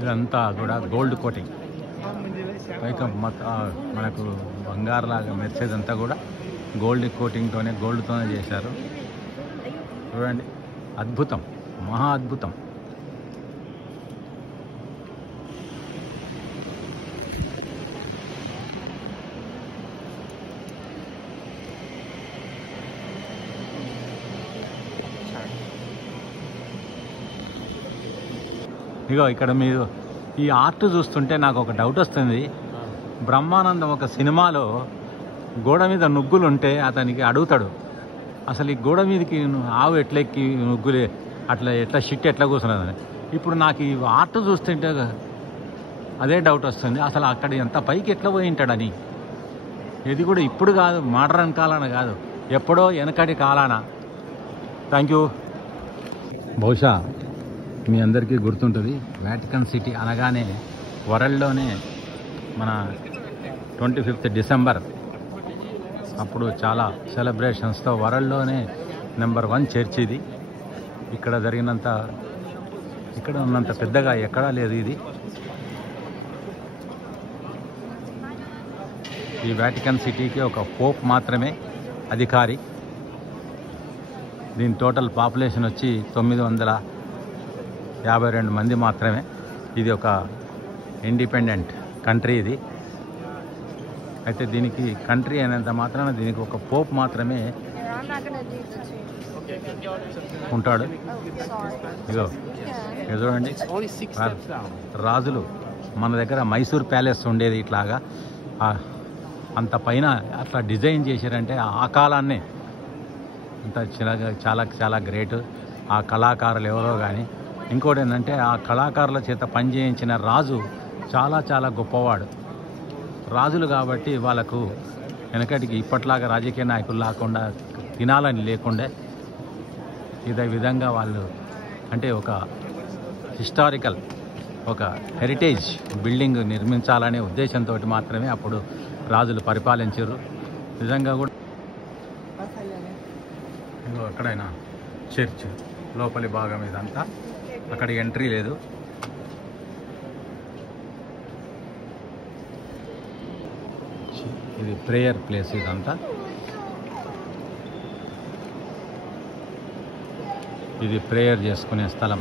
ఇదంతా కూడా gold coating పైగా మనకు బంగారులాగా మెరిసేదంతా కూడా గోల్డ్ కోటింగ్తోనే గోల్డ్తోనే చేశారు. చూడండి, అద్భుతం, మహా అద్భుతం. ఇగో ఇక్కడ మీరు ఈ ఆర్ట్ చూస్తుంటే నాకు ఒక డౌట్ వస్తుంది. బ్రహ్మానందం ఒక సినిమాలో గోడ మీద నుగ్గులు ఉంటే అతనికి అడుగుతాడు, అసలు ఈ గోడ మీదకి ఆవు ఎట్లెక్కి నుగ్గులే అట్లా ఎట్లా షిట్ ఎట్లా కూర్చున్నదని. ఇప్పుడు నాకు ఈ ఆర్ట్ చూస్తుంటే అదే డౌట్ వస్తుంది, అసలు అక్కడ ఎంత పైకి ఎట్లా పోయి ఉంటాడని. ఇది కూడా ఇప్పుడు కాదు, మోడర్న్ కాలాన కాదు, ఎప్పుడో వెనకటి కాలాన. Thank you. బహుశా మీ అందరికీ గుర్తుంటుంది, వాటికన్ సిటీ అనగానే వరల్డ్లోనే మన 25th డిసెంబర్ అప్పుడు చాలా సెలబ్రేషన్స్తో వరల్డ్లోనే నెంబర్ 1 చర్చ్ ఇది. ఇక్కడ జరిగినంత, ఇక్కడ ఉన్నంత పెద్దగా ఎక్కడా లేదు ఇది. ఈ వాటికన్ సిటీకి ఒక పోప్ మాత్రమే అధికారి. దీని టోటల్ పాపులేషన్ వచ్చి 952 మంది మాత్రమే. ఇది ఒక ఇండిపెండెంట్ కంట్రీ ఇది. అయితే దీనికి కంట్రీ అనేంత మాత్రాన దీనికి ఒక పోప్ మాత్రమే ఉంటాడు. ఇదో చూడండి, రాజులు మన దగ్గర మైసూర్ ప్యాలెస్ ఉండేది ఇట్లాగా, అంత పైన అట్లా డిజైన్ చేశారంటే ఆ కాలాన్నే అంత చాలా చాలా గ్రేట్. ఆ కళాకారులు ఎవరో కానీ. ఇంకోటి ఏంటంటే ఆ కళాకారుల చేత పనిచేయించిన రాజు చాలా చాలా గొప్పవాడు. రాజులు కాబట్టి వాళ్ళకు వెనకటికి ఇప్పట్లాగా రాజకీయ నాయకులు లేకుండా తినాలని లేకుండే ఇదే విధంగా వాళ్ళు అంటే ఒక హిస్టారికల్ ఒక హెరిటేజ్ బిల్డింగ్ నిర్మించాలనే ఉద్దేశంతో మాత్రమే అప్పుడు రాజులు పరిపాలించారు. నిజంగా కూడా ఎక్కడైనా చర్చ్ లోపలి భాగం ఇదంతా, అక్కడ ఎంట్రీ లేదు. ఇది ప్రేయర్ ప్లేస్, ఇదంతా ఇది ప్రేయర్ చేసుకునే స్థలం.